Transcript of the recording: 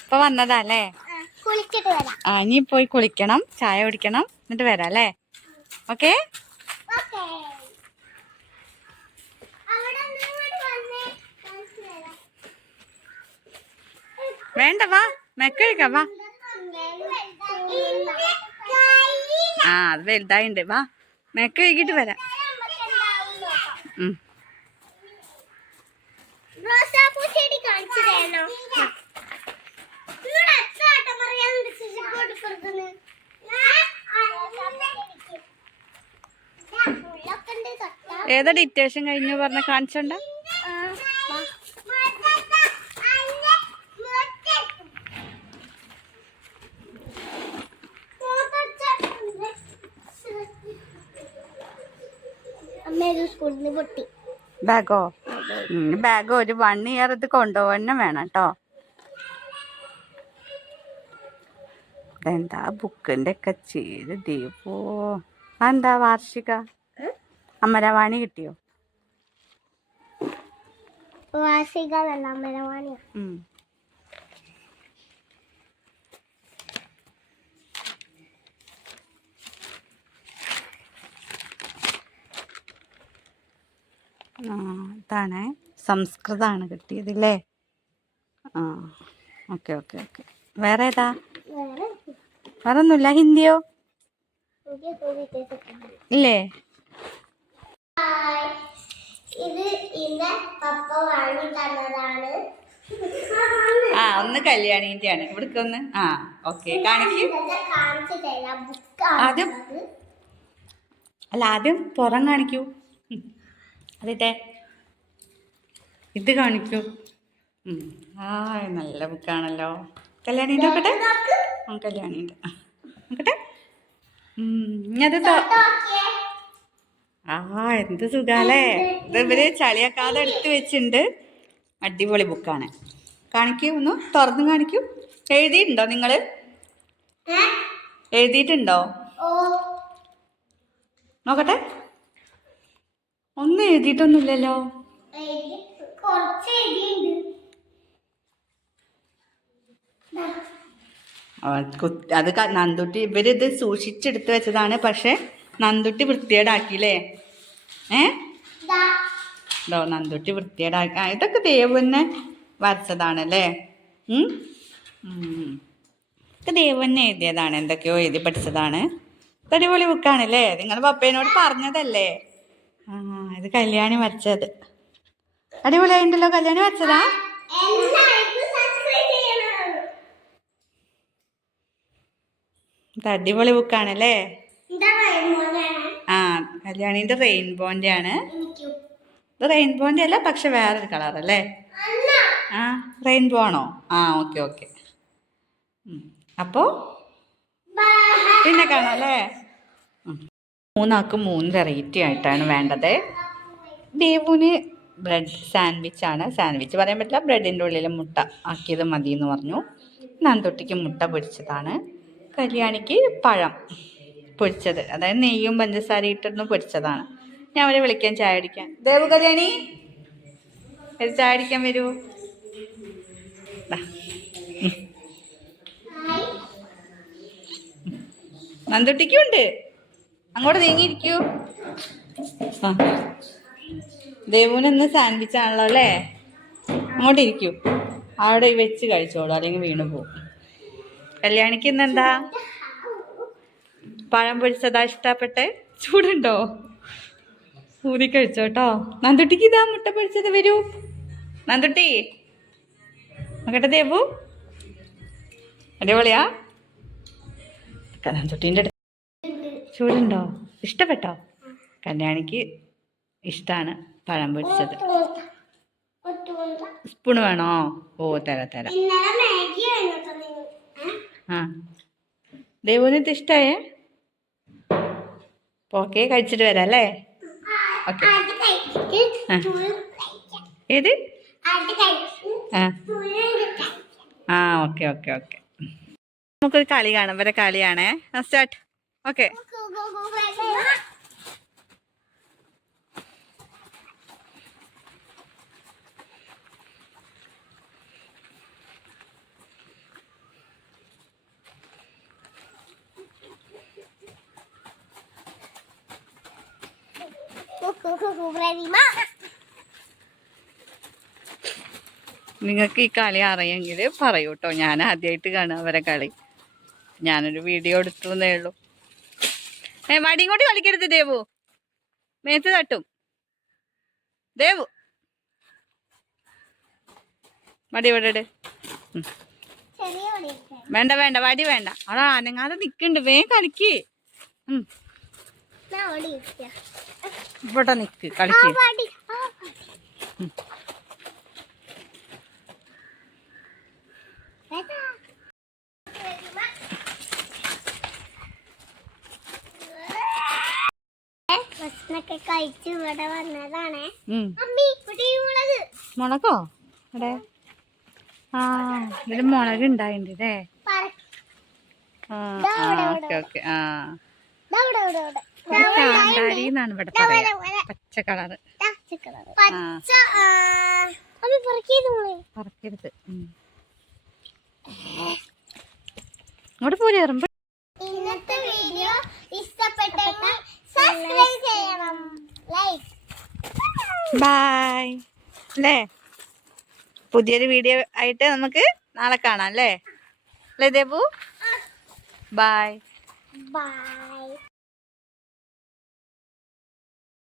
ഇപ്പൊ വന്നതല്ലേ? ആ ഇനി പോയി കുളിക്കണം, ചായ കുടിക്കണം, എന്നിട്ട് വരാം അല്ലേ? ഓക്കെ. വേണ്ട, വാ മെക്കഴിക്കാം, വാ. ആ അത് വലുതായിണ്ട്, വാ മെക്ക കഴിക്കിട്ട് വരാം. ഏതാ ഡിറ്റേഷൻ കഴിഞ്ഞു പറഞ്ഞ കാണിച്ചണ്ട? ബാഗോ? ബാഗ് ഒരു 1 ഇയർ ഇത് കൊണ്ടുപോകന്നെ വേണം കേട്ടോ. എന്താ ബുക്കിന്റെ ഒക്കെ ചേര് ദീപോ. എന്താ വാർഷിക അമരവാണി കിട്ടിയോ? വാർഷിക അമരവാണിയാ. ഇതാണ് സംസ്കൃതമാണ് കിട്ടിയതില്ലേ? ആ ഓക്കെ ഓക്കെ ഓക്കെ. വേറെ ഏതാ? വേറെ ഒന്നുമില്ല. ഹിന്ദിയോ? ഇല്ലേ? ആ ഒന്ന് കല്യാണിന്റെ ആണ്. ഇവിടേക്ക് ഒന്ന്. ആ ഓക്കെ, കാണിക്കൂ. ആദ്യം അല്ല, ആദ്യം പുറം കാണിക്കൂ. അതിട്ടെ ഇത് കാണിക്കൂ. ആ നല്ല ബുക്കാണല്ലോ. കല്യാണീൻ്റെ നോക്കട്ടെ. കല്യാണീൻ്റെ നോക്കട്ടെ. അത് ആ എന്ത് സുഖാലേ. ഇത് ഇവര് ചളിയാക്കാതെ എടുത്ത് വെച്ചിട്ടുണ്ട്. അടിപൊളി ബുക്കാണ്. കാണിക്കൂ, ഒന്ന് തുറന്ന് കാണിക്കൂ. എഴുതിയിട്ടുണ്ടോ നിങ്ങള്? എഴുതിയിട്ടുണ്ടോ? നോക്കട്ടെ. ഒന്നും എഴുതിയിട്ടൊന്നുമില്ലല്ലോ. അത് നന്ദുട്ടി ഇവരിത് സൂക്ഷിച്ചെടുത്ത് വെച്ചതാണ്. പക്ഷെ നന്ദുട്ടി വൃത്തികേടാക്കിയില്ലേ? ഇതോ നന്ദുട്ടി വൃത്തികേടാക്കി. ഇതൊക്കെ ദേവ് തന്നെ വരച്ചതാണല്ലേ? ഇത് ദേവ് തന്നെ എഴുതിയതാണ്. എന്തൊക്കെയോ എഴുതി പഠിച്ചതാണ്. അടിപൊളി ബുക്കാണല്ലേ? നിങ്ങൾ പപ്പേനോട് പറഞ്ഞതല്ലേ? ഇത് കല്യാണി വരച്ചത്. അടിപൊളിയായിട്ടുണ്ടല്ലോ. കല്യാണി വരച്ചതാ? ഇത് അടിപൊളി ബുക്കാണല്ലേ? ആ കല്യാണിന്റെ റെയിൻബോന്റെ ആണ്. ഇത് റെയിൻബോന്റെ അല്ല, പക്ഷെ വേറൊരു കളർ അല്ലേ? ആ റെയിൻബോ ആണോ? ആ ഓക്കെ ഓക്കെ. അപ്പോ പിന്നെ കാണാം അല്ലേ? 3 ആൾക്കും 3 വെറൈറ്റി ആയിട്ടാണ് വേണ്ടത്. ദേവുന് ബ്രെഡ് സാൻഡ്വിച്ച് ആണ്. സാൻഡ്വിച്ച് പറയാൻ പറ്റില്ല, ബ്രെഡിൻ്റെ ഉള്ളിൽ മുട്ട ആക്കിയത് മതി എന്ന് പറഞ്ഞു. നന്ദുട്ടിക്ക് മുട്ട പൊരിച്ചതാണ്. കല്യാണിക്ക് പഴം പൊരിച്ചത്, അതായത് നെയ്യും പഞ്ചസാര ഇട്ടൊന്ന് പൊരിച്ചതാണ്. ഞാൻ അവരെ വിളിക്കാൻ ചായ അടിക്കാൻ. ദേവു കല്യാണി ഒരു ചായ അടിക്കാൻ വരൂ. നന്ദുട്ടിക്കുണ്ട്. അങ്ങോട്ട് നീങ്ങിയിരിക്കൂ. ദേവുവിന് സാൻഡ്വിച്ച് ആണല്ലോ അല്ലേ? അങ്ങോട്ട് ഇരിക്കൂ. അവിടെ വെച്ച് കഴിച്ചോളൂ, അല്ലെങ്കിൽ വീണു പോകും. കല്യാണിക്ക് ഇന്നെന്താ പഴം പൊരിച്ചതാ ഇഷ്ടപ്പെട്ടെ? ചൂടുണ്ടോ? ഊതി കഴിച്ചോട്ടോ. നന്ദുട്ടിക്ക് ഇതാ മുട്ട പൊരിച്ചത്. വരൂ നന്ദുട്ടി. നോക്കട്ടെ ദേവു. അടിപൊളിയാ. നന്ദുട്ടീൻ്റെ ചൂടുണ്ടോ? ഇഷ്ടപ്പെട്ടോ? കല്യാണിക്ക് ഇഷ്ടമാണ് പഴം പൊരിച്ചത്. സ്പൂൺ വേണോ? ഓ തരാം തരാം. ആ ദേവുവിന് ഇത് ഇഷ്ടമായേ? ഓക്കെ, കഴിച്ചിട്ട് വരാം അല്ലേ? ഓക്കെ. ഏത്? ആ ഓക്കെ ഓക്കെ ഓക്കെ. നമുക്കൊരു കളി കാണാം. ഇവരെ കളിയാണേ. സ്റ്റാർട്ട്. ഓക്കെ. പ്രതിമ. നിങ്ങൾക്ക് ഈ കളി അറിയെങ്കിൽ പറയൂ കേട്ടോ. ഞാൻ ആദ്യമായിട്ട് കാണാം അവരെ കളി. ഞാനൊരു വീഡിയോ എടുത്തു എന്നേ ഉള്ളൂ. വടിയും കൊണ്ട് കളിക്കരുത് ദേവു, മേത്ത് തട്ടും. ദേവു വടി ഇവിടെ ഇട്. ചെറിയ വടിയൊക്കെ. വേണ്ട വേണ്ട വടി വേണ്ട. അവിടെ അനങ്ങാതെ നിക്കണ്ട്, വേഗം കളിക്ക്. ഞാൻ വടി വെക്കാം. ഇവിടെ നിക്ക് കളിക്ക്. വടി. ഭക്ഷണമൊക്കെ കഴിച്ച് ഇവിടെ വന്നതാണേ. അമ്മി ഇവിടെ മുളക്. മുളകോ? ഇവിടെ ആ ഇതില് മുളക് ഉണ്ടായിണ്ട് അല്ലേ? Okay okay. ആ കാന്താരിന്നാണ് ഇവിടെ പറയാ, പച്ച കളറ്. പറക്കരുത്. ഇങ്ങോട്ട് പോരെ എറുമ്പ്. ഇന്നത്തെ വീഡിയോ ഇഷ്ടപ്പെട്ടെങ്കിൽ സബ്സ്ക്രൈബ് ചെയ്യണം, ലൈക്ക്. ബൈ അല്ലേ? പുതിയൊരു വീഡിയോ ആയിട്ട് നമുക്ക് നാളെ കാണാം അല്ലേ? അല്ലേ ദേബു? ബൈ. ബൈ.